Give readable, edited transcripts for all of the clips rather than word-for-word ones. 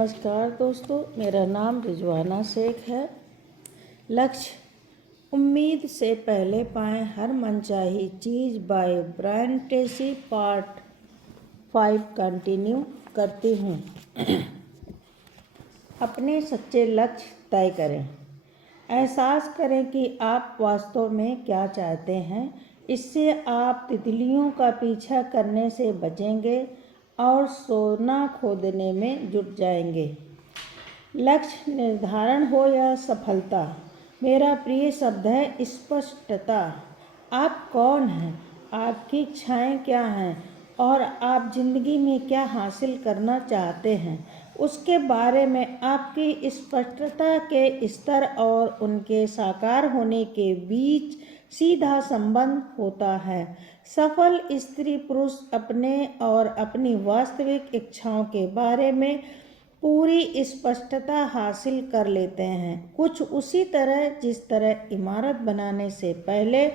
नमस्कार दोस्तों, मेरा नाम रिजवाना शेख है। लक्ष्य उम्मीद से पहले पाएं हर मनचाही चीज़ by Brian Tracy part 5 continue करती हूँ। अपने सच्चे लक्ष्य तय करें। एहसास करें कि आप वास्तव में क्या चाहते हैं। इससे आप तितलियों का पीछा करने से बचेंगे और सोना खोदने में जुट जाएंगे। लक्ष्य निर्धारण हो या सफलता, मेरा प्रिय शब्द है स्पष्टता। आप कौन हैं, आपकी इच्छाएं क्या हैं और आप जिंदगी में क्या हासिल करना चाहते हैं, उसके बारे में आपकी स्पष्टता के स्तर और उनके साकार होने के बीच सीधा संबंध होता है। सफल स्त्री पुरुष अपने और अपनी वास्तविक इच्छाओं के बारे में पूरी स्पष्टता हासिल कर लेते हैं, कुछ उसी तरह जिस तरह इमारत बनाने से पहले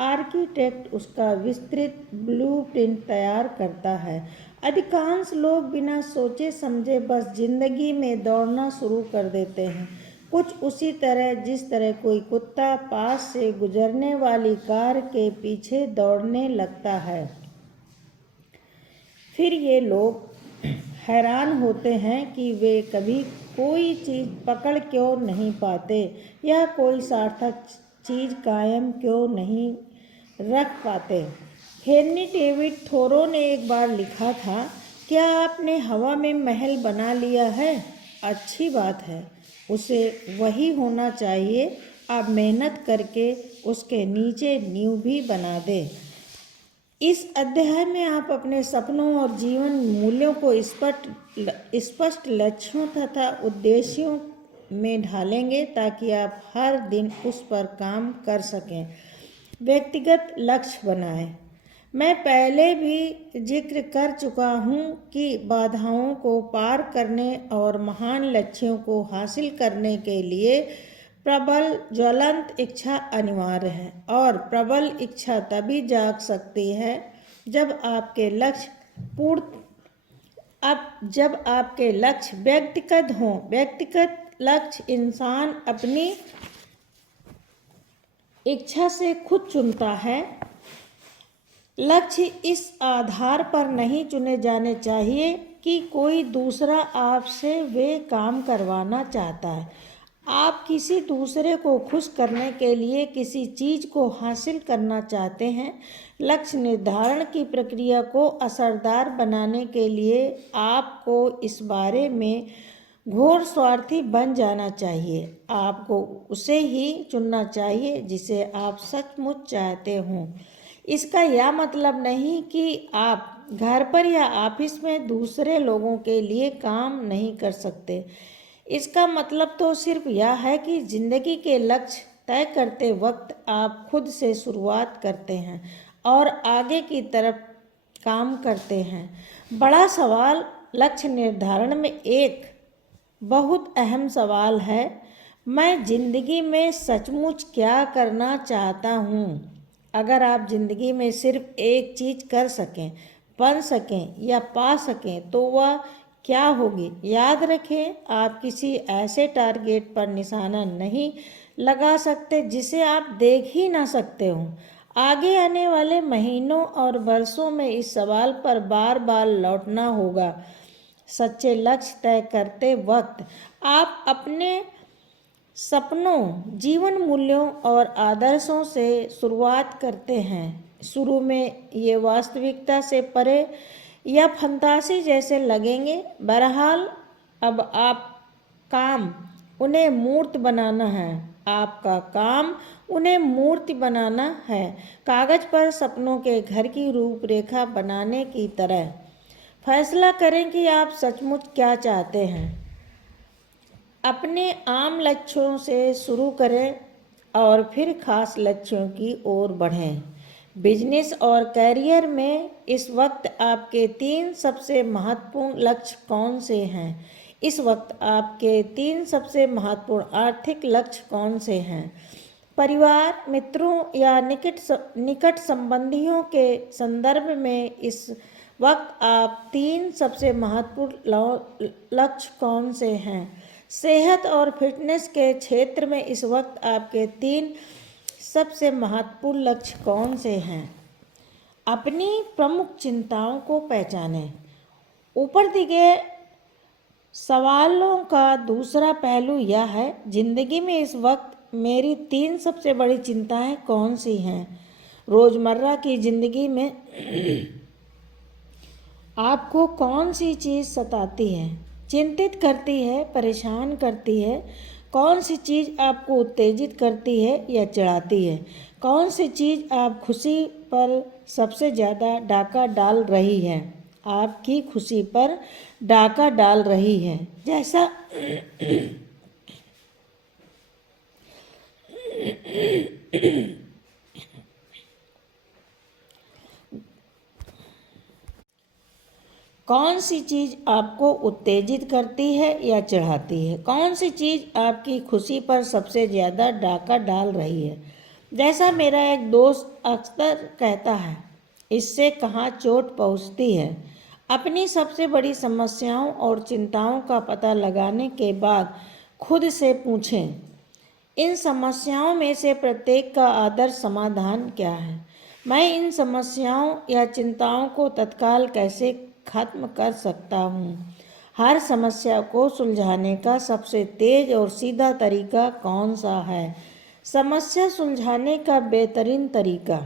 आर्किटेक्ट उसका विस्तृत ब्लूप्रिंट तैयार करता है। अधिकांश लोग बिना सोचे समझे बस जिंदगी में दौड़ना शुरू कर देते हैं, कुछ उसी तरह जिस तरह कोई कुत्ता पास से गुजरने वाली कार के पीछे दौड़ने लगता है। फिर ये लोग हैरान होते हैं कि वे कभी कोई चीज़ पकड़ क्यों नहीं पाते या कोई सार्थक चीज़ कायम क्यों नहीं रख पाते। हेनरी डेविड थोरो ने एक बार लिखा था, क्या आपने हवा में महल बना लिया है? अच्छी बात है, उसे वही होना चाहिए। आप मेहनत करके उसके नीचे नींव भी बना दें। इस अध्याय में आप अपने सपनों और जीवन मूल्यों को स्पष्ट लक्ष्यों तथा उद्देश्यों में ढालेंगे ताकि आप हर दिन उस पर काम कर सकें। व्यक्तिगत लक्ष्य बनाएं। मैं पहले भी जिक्र कर चुका हूँ कि बाधाओं को पार करने और महान लक्ष्यों को हासिल करने के लिए प्रबल ज्वलंत इच्छा अनिवार्य है, और प्रबल इच्छा तभी जाग सकती है जब आपके लक्ष्य व्यक्तिगत हों। व्यक्तिगत लक्ष्य इंसान अपनी इच्छा से खुद चुनता है। लक्ष्य इस आधार पर नहीं चुने जाने चाहिए कि कोई दूसरा आपसे वे काम करवाना चाहता है। आप किसी दूसरे को खुश करने के लिए किसी चीज़ को हासिल करना चाहते हैं। लक्ष्य निर्धारण की प्रक्रिया को असरदार बनाने के लिए आपको इस बारे में घोर स्वार्थी बन जाना चाहिए। आपको उसे ही चुनना चाहिए जिसे आप सचमुच चाहते हों। इसका यह मतलब नहीं कि आप घर पर या ऑफिस में दूसरे लोगों के लिए काम नहीं कर सकते। इसका मतलब तो सिर्फ यह है कि जिंदगी के लक्ष्य तय करते वक्त आप खुद से शुरुआत करते हैं और आगे की तरफ काम करते हैं। बड़ा सवाल लक्ष्य निर्धारण में एक बहुत अहम सवाल है, मैं जिंदगी में सचमुच क्या करना चाहता हूँ। अगर आप जिंदगी में सिर्फ एक चीज़ कर सकें, बन सकें या पा सकें तो वह क्या होगी? याद रखें, आप किसी ऐसे टारगेट पर निशाना नहीं लगा सकते जिसे आप देख ही ना सकते हो। आगे आने वाले महीनों और वर्षों में इस सवाल पर बार बार लौटना होगा। सच्चे लक्ष्य तय करते वक्त आप अपने सपनों, जीवन मूल्यों और आदर्शों से शुरुआत करते हैं। शुरू में ये वास्तविकता से परे या फंतासी जैसे लगेंगे। बहरहाल अब उन्हें मूर्त बनाना है। आपका काम उन्हें मूर्ति बनाना है, कागज पर सपनों के घर की रूपरेखा बनाने की तरह। फैसला करें कि आप सचमुच क्या चाहते हैं। अपने आम लक्ष्यों से शुरू करें और फिर खास लक्ष्यों की ओर बढ़ें। बिजनेस और कैरियर में इस वक्त आपके 3 सबसे महत्वपूर्ण लक्ष्य कौन से हैं? इस वक्त आपके 3 सबसे महत्वपूर्ण आर्थिक लक्ष्य कौन से हैं? परिवार, मित्रों या निकट संबंधियों के संदर्भ में इस वक्त आप 3 सबसे महत्वपूर्ण लक्ष्य कौन से हैं? सेहत और फिटनेस के क्षेत्र में इस वक्त आपके 3 सबसे महत्वपूर्ण लक्ष्य कौन से हैं? अपनी प्रमुख चिंताओं को पहचानें। ऊपर दिए गए सवालों का दूसरा पहलू यह है, जिंदगी में इस वक्त मेरी 3 सबसे बड़ी चिंताएं कौन सी हैं? रोज़मर्रा की ज़िंदगी में आपको कौन सी चीज़ सताती है, चिंतित करती है, परेशान करती है? कौन सी चीज़ आपको उत्तेजित करती है या चिढ़ाती है? कौन सी चीज़ आप खुशी पर सबसे ज़्यादा डाका डाल रही है? आपकी खुशी पर डाका डाल रही है। जैसा कौन सी चीज़ आपको उत्तेजित करती है या चिढ़ाती है? कौन सी चीज़ आपकी खुशी पर सबसे ज़्यादा डाका डाल रही है? जैसा मेरा एक दोस्त अक्सर कहता है, इससे कहाँ चोट पहुँचती है। अपनी सबसे बड़ी समस्याओं और चिंताओं का पता लगाने के बाद खुद से पूछें, इन समस्याओं में से प्रत्येक का आदर्श समाधान क्या है? मैं इन समस्याओं या चिंताओं को तत्काल कैसे खत्म कर सकता हूँ? हर समस्या को सुलझाने का सबसे तेज और सीधा तरीका कौन सा है? समस्या सुलझाने का बेहतरीन तरीका।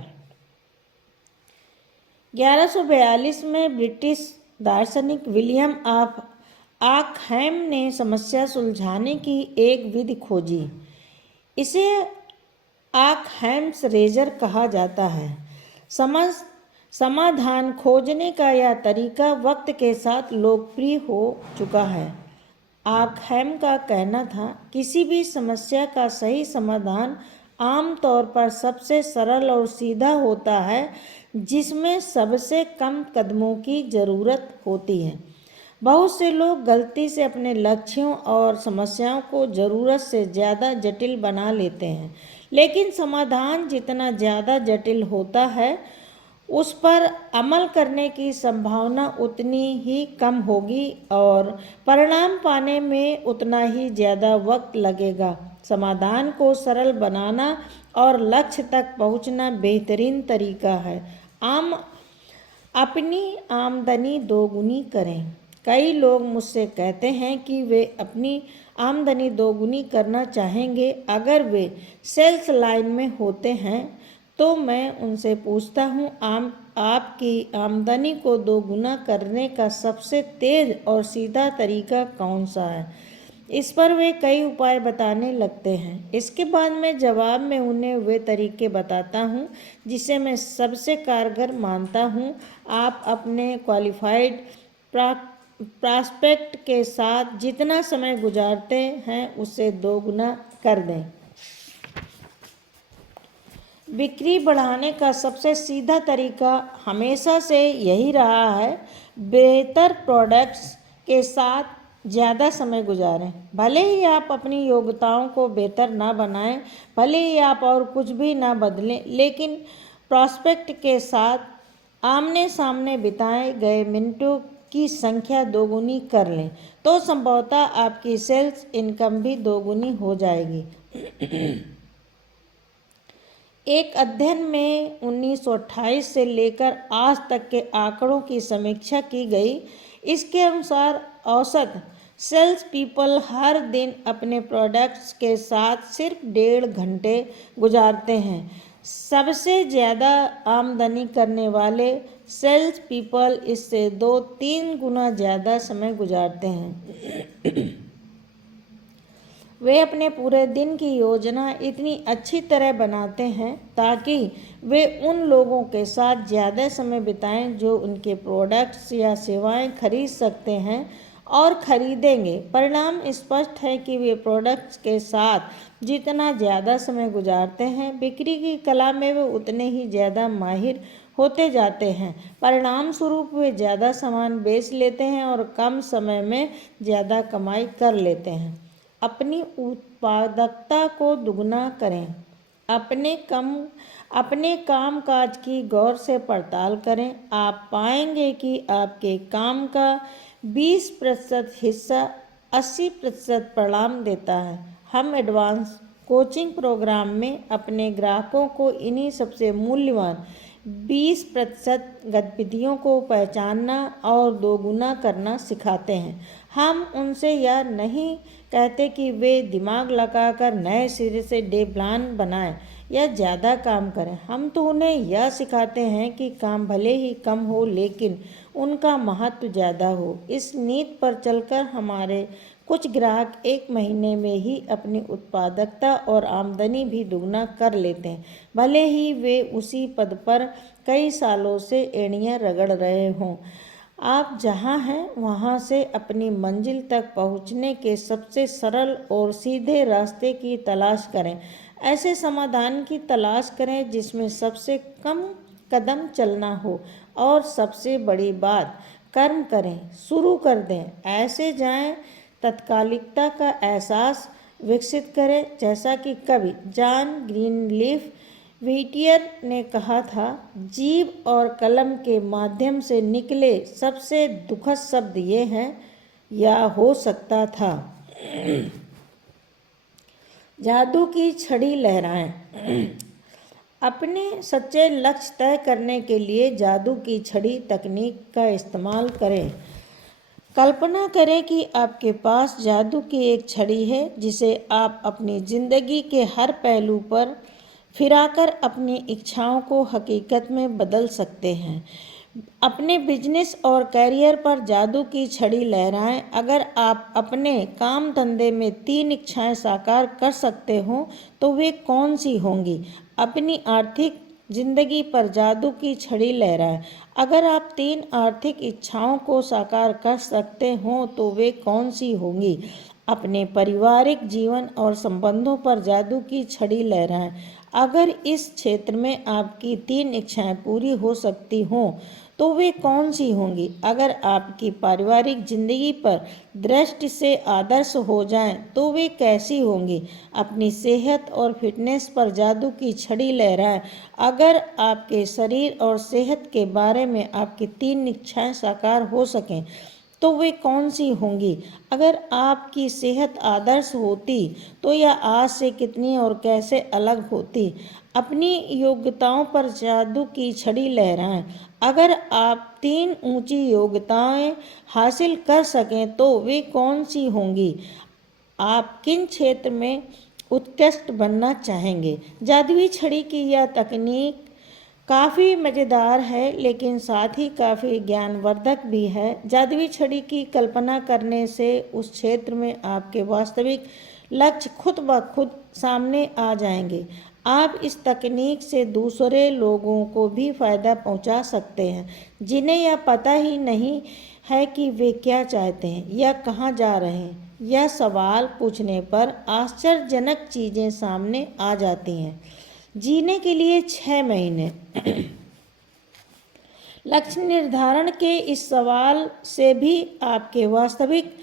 1142 में ब्रिटिश दार्शनिक विलियम ऑफ ऑकहैम ने समस्या सुलझाने की एक विधि खोजी। इसे ऑकहैम्स रेजर कहा जाता है। समाधान खोजने का यह तरीका वक्त के साथ लोकप्रिय हो चुका है। ऑकहैम का कहना था, किसी भी समस्या का सही समाधान आमतौर पर सबसे सरल और सीधा होता है, जिसमें सबसे कम कदमों की ज़रूरत होती है। बहुत से लोग गलती से अपने लक्ष्यों और समस्याओं को ज़रूरत से ज़्यादा जटिल बना लेते हैं, लेकिन समाधान जितना ज़्यादा जटिल होता है, उस पर अमल करने की संभावना उतनी ही कम होगी और परिणाम पाने में उतना ही ज़्यादा वक्त लगेगा। समाधान को सरल बनाना और लक्ष्य तक पहुंचना बेहतरीन तरीका है। अपनी आमदनी दोगुनी करें। कई लोग मुझसे कहते हैं कि वे अपनी आमदनी दोगुनी करना चाहेंगे। अगर वे सेल्स लाइन में होते हैं तो मैं उनसे पूछता हूँ, आपकी आमदनी को दोगुना करने का सबसे तेज़ और सीधा तरीका कौन सा है? इस पर वे कई उपाय बताने लगते हैं। इसके बाद मैं जवाब में उन्हें वे तरीके बताता हूँ जिसे मैं सबसे कारगर मानता हूँ। आप अपने क्वालिफाइड प्रॉस्पेक्ट के साथ जितना समय गुजारते हैं उससे दोगुना कर दें। बिक्री बढ़ाने का सबसे सीधा तरीका हमेशा से यही रहा है, बेहतर प्रोडक्ट्स के साथ ज़्यादा समय गुजारें। भले ही आप अपनी योग्यताओं को बेहतर ना बनाएं, भले ही आप और कुछ भी ना बदलें, लेकिन प्रॉस्पेक्ट के साथ आमने सामने बिताए गए मिनटों की संख्या दोगुनी कर लें, तो संभवतः आपकी सेल्स इनकम भी दोगुनी हो जाएगी। एक अध्ययन में 1928 से लेकर आज तक के आंकड़ों की समीक्षा की गई। इसके अनुसार औसत सेल्स पीपल हर दिन अपने प्रोडक्ट्स के साथ सिर्फ 1.5 घंटे गुजारते हैं। सबसे ज़्यादा आमदनी करने वाले सेल्स पीपल इससे 2-3 गुना ज़्यादा समय गुजारते हैं। वे अपने पूरे दिन की योजना इतनी अच्छी तरह बनाते हैं ताकि वे उन लोगों के साथ ज़्यादा समय बिताएं जो उनके प्रोडक्ट्स या सेवाएं खरीद सकते हैं और खरीदेंगे। परिणाम स्पष्ट है कि वे प्रोडक्ट्स के साथ जितना ज़्यादा समय गुजारते हैं, बिक्री की कला में वे उतने ही ज़्यादा माहिर होते जाते हैं। परिणाम स्वरूप वे ज़्यादा सामान बेच लेते हैं और कम समय में ज़्यादा कमाई कर लेते हैं। अपनी उत्पादकता को दुगना करें। अपने काम काज की गौर से पड़ताल करें। आप पाएंगे कि आपके काम का 20% हिस्सा 80% परिणाम देता है। हम एडवांस कोचिंग प्रोग्राम में अपने ग्राहकों को इन्हीं सबसे मूल्यवान 20% गतिविधियों को पहचानना और दोगुना करना सिखाते हैं। हम उनसे यह नहीं कहते कि वे दिमाग लगाकर नए सिरे से डे प्लान बनाएं या ज़्यादा काम करें। हम तो उन्हें यह सिखाते हैं कि काम भले ही कम हो लेकिन उनका महत्व ज़्यादा हो। इस नीति पर चलकर हमारे कुछ ग्राहक 1 महीने में ही अपनी उत्पादकता और आमदनी भी दुगना कर लेते हैं, भले ही वे उसी पद पर कई सालों से एड़ियाँ रगड़ रहे हों। आप जहाँ हैं वहाँ से अपनी मंजिल तक पहुँचने के सबसे सरल और सीधे रास्ते की तलाश करें। ऐसे समाधान की तलाश करें जिसमें सबसे कम कदम चलना हो और सबसे बड़ी बात कर्म करें, शुरू कर दें। ऐसे जाएं, तत्कालिकता का एहसास विकसित करें। जैसा कि कवि जॉन ग्रीनलीफ व्हिटियर ने कहा था, जीभ और कलम के माध्यम से निकले सबसे दुखद शब्द ये हैं, या हो सकता था। जादू की छड़ी लहराएं। अपने सच्चे लक्ष्य तय करने के लिए जादू की छड़ी तकनीक का इस्तेमाल करें। कल्पना करें कि आपके पास जादू की एक छड़ी है जिसे आप अपनी ज़िंदगी के हर पहलू पर फिराकर अपनी इच्छाओं को हकीकत में बदल सकते हैं। अपने बिजनेस और करियर पर जादू की छड़ी लहराएं। अगर आप अपने काम धंधे में 3 इच्छाएं साकार कर सकते हो तो वे कौन सी होंगी? अपनी आर्थिक जिंदगी पर जादू की छड़ी लहराएं। अगर आप 3 आर्थिक इच्छाओं को साकार कर सकते हो तो वे कौन सी होंगी? अपने पारिवारिक जीवन और संबंधों पर जादू की छड़ी लहराएं। अगर इस क्षेत्र में आपकी 3 इच्छाएं पूरी हो सकती हों तो वे कौन सी होंगी? अगर आपकी पारिवारिक जिंदगी पर दृष्टि से आदर्श हो जाएं तो वे कैसी होंगी? अपनी सेहत और फिटनेस पर जादू की छड़ी लहराएं। अगर आपके शरीर और सेहत के बारे में आपकी 3 इच्छाएं साकार हो सकें तो वे कौन सी होंगी? अगर आपकी सेहत आदर्श होती तो यह आज से कितनी और कैसे अलग होती? अपनी योग्यताओं पर जादू की छड़ी लहराएं। अगर आप 3 ऊंची योग्यताएं हासिल कर सकें तो वे कौन सी होंगी? आप किन क्षेत्र में उत्कृष्ट बनना चाहेंगे? जादुई छड़ी की यह तकनीक काफ़ी मज़ेदार है लेकिन साथ ही काफ़ी ज्ञानवर्धक भी है। जादुई छड़ी की कल्पना करने से उस क्षेत्र में आपके वास्तविक लक्ष्य खुद ब खुद सामने आ जाएंगे। आप इस तकनीक से दूसरे लोगों को भी फ़ायदा पहुंचा सकते हैं जिन्हें यह पता ही नहीं है कि वे क्या चाहते हैं या कहां जा रहे हैं। यह सवाल पूछने पर आश्चर्यजनक चीज़ें सामने आ जाती हैं। जीने के लिए 6 महीने। लक्ष्य निर्धारण के इस सवाल से भी आपके वास्तविक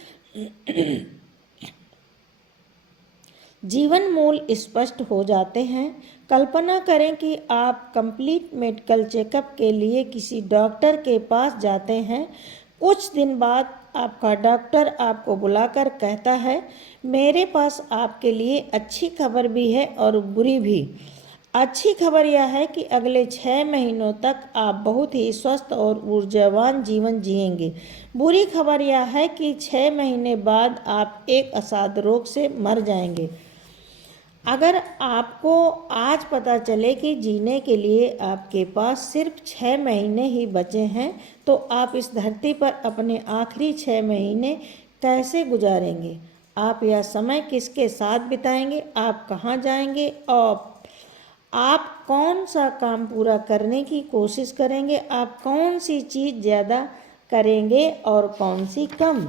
जीवन मूल स्पष्ट हो जाते हैं। कल्पना करें कि आप कंप्लीट मेडिकल चेकअप के लिए किसी डॉक्टर के पास जाते हैं। कुछ दिन बाद आपका डॉक्टर आपको बुलाकर कहता है, मेरे पास आपके लिए अच्छी खबर भी है और बुरी भी। अच्छी खबर यह है कि अगले 6 महीनों तक आप बहुत ही स्वस्थ और ऊर्जावान जीवन जिएंगे। बुरी खबर यह है कि 6 महीने बाद आप एक असाध्य रोग से मर जाएंगे। अगर आपको आज पता चले कि जीने के लिए आपके पास सिर्फ 6 महीने ही बचे हैं तो आप इस धरती पर अपने आखिरी 6 महीने कैसे गुजारेंगे? आप यह समय किसके साथ बिताएंगे? आप कहाँ जाएंगे? और आप कौन सा काम पूरा करने की कोशिश करेंगे? आप कौन सी चीज़ ज़्यादा करेंगे और कौन सी कम?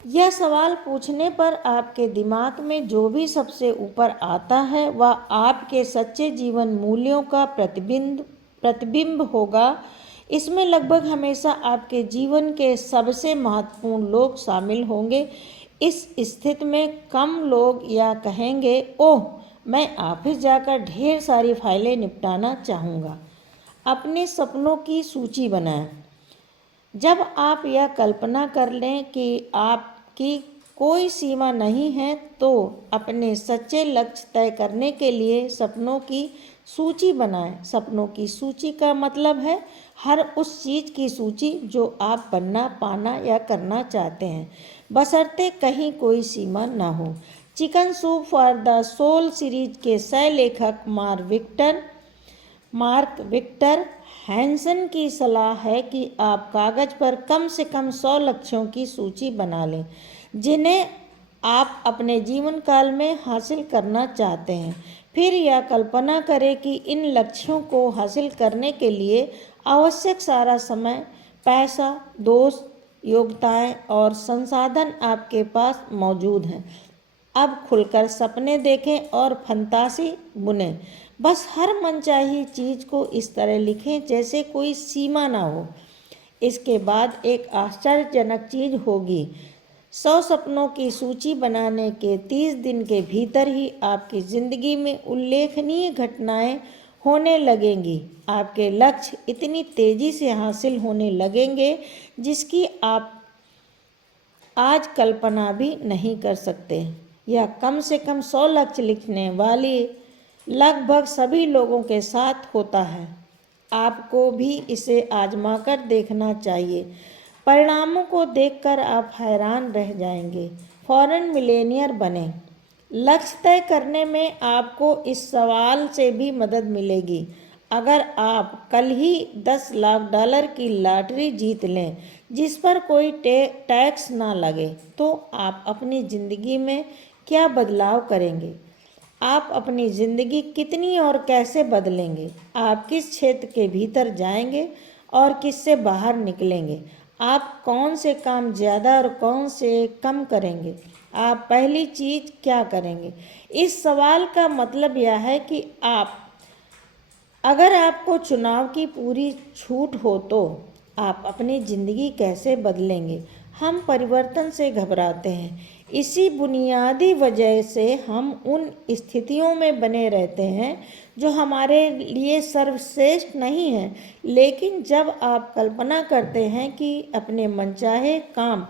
यह सवाल पूछने पर आपके दिमाग में जो भी सबसे ऊपर आता है वह आपके सच्चे जीवन मूल्यों का प्रतिबिंब होगा। इसमें लगभग हमेशा आपके जीवन के सबसे महत्वपूर्ण लोग शामिल होंगे। इस स्थिति में कम लोग यह कहेंगे, ओह मैं ऑफिस जाकर ढेर सारी फाइलें निपटाना चाहूँगा। अपने सपनों की सूची बनाएं। जब आप यह कल्पना कर लें कि आपकी कोई सीमा नहीं है, तो अपने सच्चे लक्ष्य तय करने के लिए सपनों की सूची बनाएं। सपनों की सूची का मतलब है हर उस चीज़ की सूची जो आप बनना, पाना या करना चाहते हैं, बशर्ते कहीं कोई सीमा ना हो। Chicken soup for the soul series के सह लेखक मार्क विक्टर हैंसन की सलाह है कि आप कागज पर कम से कम 100 लक्ष्यों की सूची बना लें, जिन्हें आप अपने जीवन काल में हासिल करना चाहते हैं। फिर यह कल्पना करें कि इन लक्ष्यों को हासिल करने के लिए आवश्यक सारा समय, पैसा, दोस्त, योग्यताएं और संसाधन आपके पास मौजूद हैं। अब खुलकर सपने देखें और फंतासी बुनें। बस हर मनचाही चीज़ को इस तरह लिखें जैसे कोई सीमा ना हो। इसके बाद एक आश्चर्यजनक चीज़ होगी। 100 सपनों की सूची बनाने के 30 दिन के भीतर ही आपकी ज़िंदगी में उल्लेखनीय घटनाएं होने लगेंगी। आपके लक्ष्य इतनी तेज़ी से हासिल होने लगेंगे जिसकी आप आज कल्पना भी नहीं कर सकते। यह कम से कम 100 लक्ष्य लिखने वाली लगभग सभी लोगों के साथ होता है। आपको भी इसे आजमाकर देखना चाहिए। परिणामों को देखकर आप हैरान रह जाएंगे। फौरन मिलेनियर बने। लक्ष्य तय करने में आपको इस सवाल से भी मदद मिलेगी। अगर आप कल ही $10 लाख की लॉटरी जीत लें जिस पर कोई टैक्स ना लगे, तो आप अपनी ज़िंदगी में क्या बदलाव करेंगे? आप अपनी ज़िंदगी कितनी और कैसे बदलेंगे? आप किस क्षेत्र के भीतर जाएंगे और किससे बाहर निकलेंगे? आप कौन से काम ज़्यादा और कौन से कम करेंगे? आप पहली चीज़ क्या करेंगे? इस सवाल का मतलब यह है कि अगर आपको चुनाव की पूरी छूट हो तो आप अपनी ज़िंदगी कैसे बदलेंगे? हम परिवर्तन से घबराते हैं। इसी बुनियादी वजह से हम उन स्थितियों में बने रहते हैं जो हमारे लिए सर्वश्रेष्ठ नहीं हैं। लेकिन जब आप कल्पना करते हैं कि अपने मनचाहे काम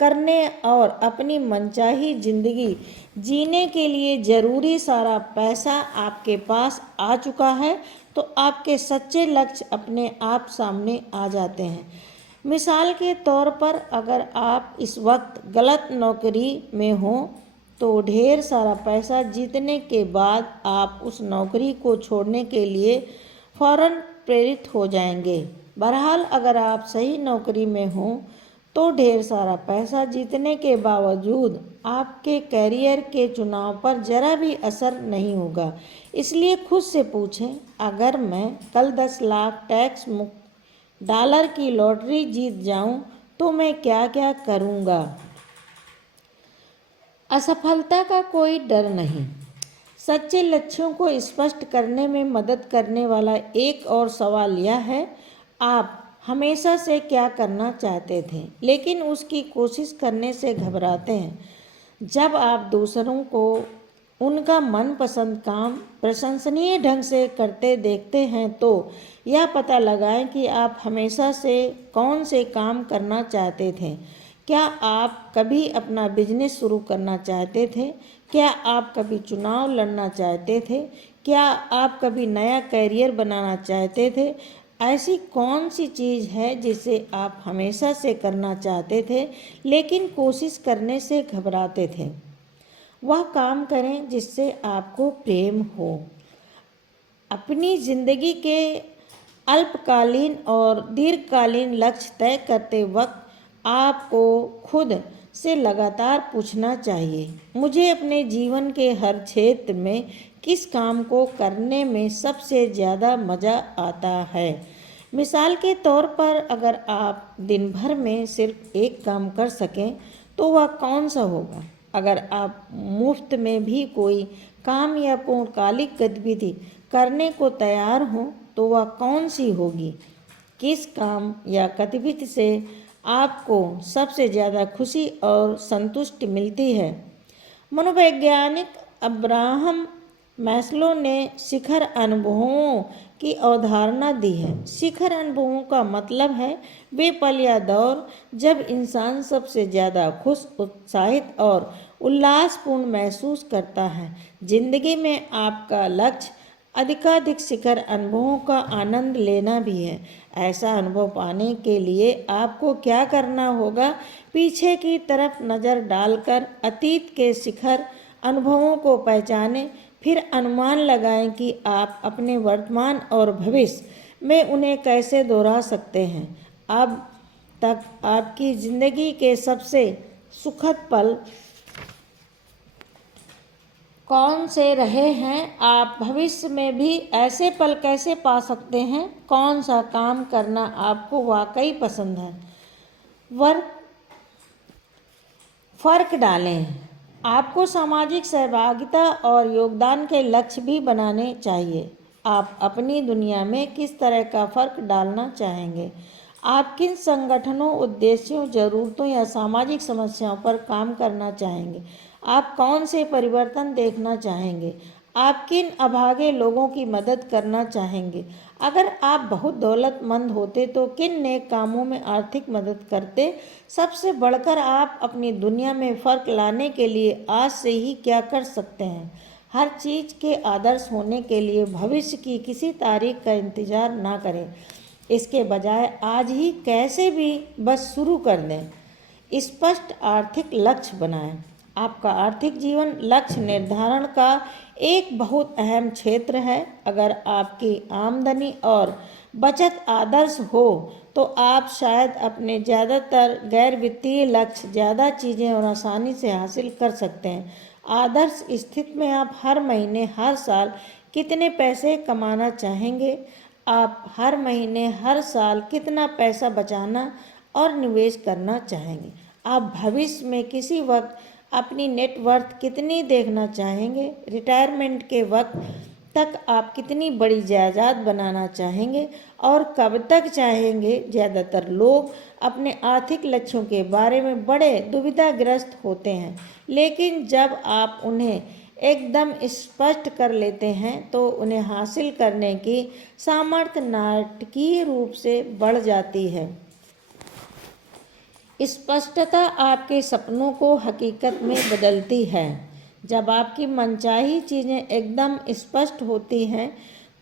करने और अपनी मनचाही ज़िंदगी जीने के लिए ज़रूरी सारा पैसा आपके पास आ चुका है, तो आपके सच्चे लक्ष्य अपने आप सामने आ जाते हैं। मिसाल के तौर पर, अगर आप इस वक्त गलत नौकरी में हों, तो ढेर सारा पैसा जीतने के बाद आप उस नौकरी को छोड़ने के लिए फौरन प्रेरित हो जाएंगे। बहरहाल, अगर आप सही नौकरी में हों, तो ढेर सारा पैसा जीतने के बावजूद आपके कैरियर के चुनाव पर ज़रा भी असर नहीं होगा। इसलिए खुद से पूछें, अगर मैं कल 10 लाख टैक्स मुक्त डॉलर की लॉटरी जीत जाऊं तो मैं क्या क्या करूंगा? असफलता का कोई डर नहीं। सच्चे लक्ष्यों को स्पष्ट करने में मदद करने वाला एक और सवाल यह है, आप हमेशा से क्या करना चाहते थे लेकिन उसकी कोशिश करने से घबराते हैं? जब आप दूसरों को उनका मनपसंद काम प्रशंसनीय ढंग से करते देखते हैं, तो यह पता लगाएं कि आप हमेशा से कौन से काम करना चाहते थे। क्या आप कभी अपना बिजनेस शुरू करना चाहते थे? क्या आप कभी चुनाव लड़ना चाहते थे? क्या आप कभी नया करियर बनाना चाहते थे? ऐसी कौन सी चीज़ है जिसे आप हमेशा से करना चाहते थे लेकिन कोशिश करने से घबराते थे? वह काम करें जिससे आपको प्रेम हो। अपनी ज़िंदगी के अल्पकालीन और दीर्घकालीन लक्ष्य तय करते वक्त आपको खुद से लगातार पूछना चाहिए, मुझे अपने जीवन के हर क्षेत्र में किस काम को करने में सबसे ज़्यादा मज़ा आता है? मिसाल के तौर पर, अगर आप दिन भर में सिर्फ एक काम कर सकें तो वह कौन सा होगा? अगर आप मुफ्त में भी कोई काम या पूर्णकालिक गतिविधि करने को तैयार हों तो वह कौन सी होगी? किस काम या गतिविधि से आपको सबसे ज़्यादा खुशी और संतुष्टि मिलती है? मनोवैज्ञानिक अब्राहम मैस्लो ने शिखर अनुभवों की अवधारणा दी है। शिखर अनुभवों का मतलब है वे पल या दौर जब इंसान सबसे ज़्यादा खुश, उत्साहित और उल्लासपूर्ण महसूस करता है। जिंदगी में आपका लक्ष्य अधिकाधिक शिखर अनुभवों का आनंद लेना भी है। ऐसा अनुभव पाने के लिए आपको क्या करना होगा? पीछे की तरफ नज़र डालकर अतीत के शिखर अनुभवों को पहचानें, फिर अनुमान लगाएं कि आप अपने वर्तमान और भविष्य में उन्हें कैसे दोहरा सकते हैं। अब तक आपकी ज़िंदगी के सबसे सुखद पल कौन से रहे हैं? आप भविष्य में भी ऐसे पल कैसे पा सकते हैं? कौन सा काम करना आपको वाकई पसंद है? फर्क डालें। आपको सामाजिक सहभागिता और योगदान के लक्ष्य भी बनाने चाहिए। आप अपनी दुनिया में किस तरह का फर्क डालना चाहेंगे? आप किन संगठनों, उद्देश्यों, ज़रूरतों या सामाजिक समस्याओं पर काम करना चाहेंगे? आप कौन से परिवर्तन देखना चाहेंगे? आप किन अभागे लोगों की मदद करना चाहेंगे? अगर आप बहुत दौलतमंद होते तो किन नेक कामों में आर्थिक मदद करते? सबसे बढ़कर आप अपनी दुनिया में फ़र्क लाने के लिए आज से ही क्या कर सकते हैं? हर चीज़ के आदर्श होने के लिए भविष्य की किसी तारीख का इंतज़ार ना करें। इसके बजाय आज ही कैसे भी बस शुरू कर दें। स्पष्ट आर्थिक लक्ष्य बनाएं। आपका आर्थिक जीवन लक्ष्य निर्धारण का एक बहुत अहम क्षेत्र है। अगर आपकी आमदनी और बचत आदर्श हो तो आप शायद अपने ज़्यादातर गैर वित्तीय लक्ष्य ज़्यादा चीज़ें और आसानी से हासिल कर सकते हैं। आदर्श स्थिति में आप हर महीने, हर साल कितने पैसे कमाना चाहेंगे? आप हर महीने, हर साल कितना पैसा बचाना और निवेश करना चाहेंगे? आप भविष्य में किसी वक्त अपनी नेटवर्थ कितनी देखना चाहेंगे? रिटायरमेंट के वक्त तक आप कितनी बड़ी जायदाद बनाना चाहेंगे और कब तक चाहेंगे? ज़्यादातर लोग अपने आर्थिक लक्ष्यों के बारे में बड़े दुविधाग्रस्त होते हैं, लेकिन जब आप उन्हें एकदम स्पष्ट कर लेते हैं तो उन्हें हासिल करने की सामर्थ्य नाटकीय रूप से बढ़ जाती है। स्पष्टता आपके सपनों को हकीकत में बदलती है। जब आपकी मनचाही चीज़ें एकदम स्पष्ट होती हैं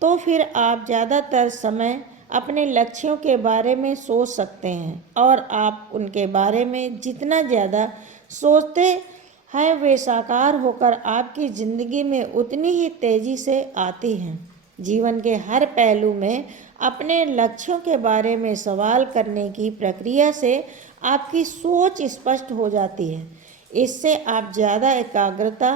तो फिर आप ज़्यादातर समय अपने लक्ष्यों के बारे में सोच सकते हैं और आप उनके बारे में जितना ज़्यादा सोचते हैं वे साकार होकर आपकी ज़िंदगी में उतनी ही तेज़ी से आती हैं। जीवन के हर पहलू में अपने लक्ष्यों के बारे में सवाल करने की प्रक्रिया से आपकी सोच स्पष्ट हो जाती है। इससे आप ज़्यादा एकाग्रता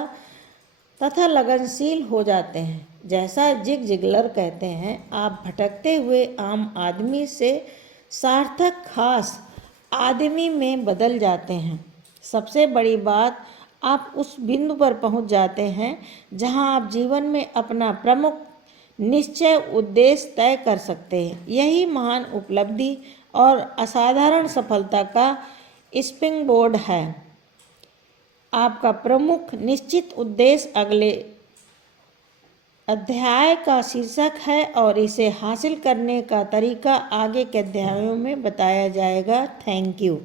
तथा लगनशील हो जाते हैं। जैसा जिग जिगलर कहते हैं, आप भटकते हुए आम आदमी से सार्थक खास आदमी में बदल जाते हैं। सबसे बड़ी बात, आप उस बिंदु पर पहुंच जाते हैं जहां आप जीवन में अपना प्रमुख निश्चय उद्देश्य तय कर सकते हैं। यही महान उपलब्धि और असाधारण सफलता का स्प्रिंगबोर्ड है। आपका प्रमुख निश्चित उद्देश्य अगले अध्याय का शीर्षक है और इसे हासिल करने का तरीका आगे के अध्यायों में बताया जाएगा। Thank you.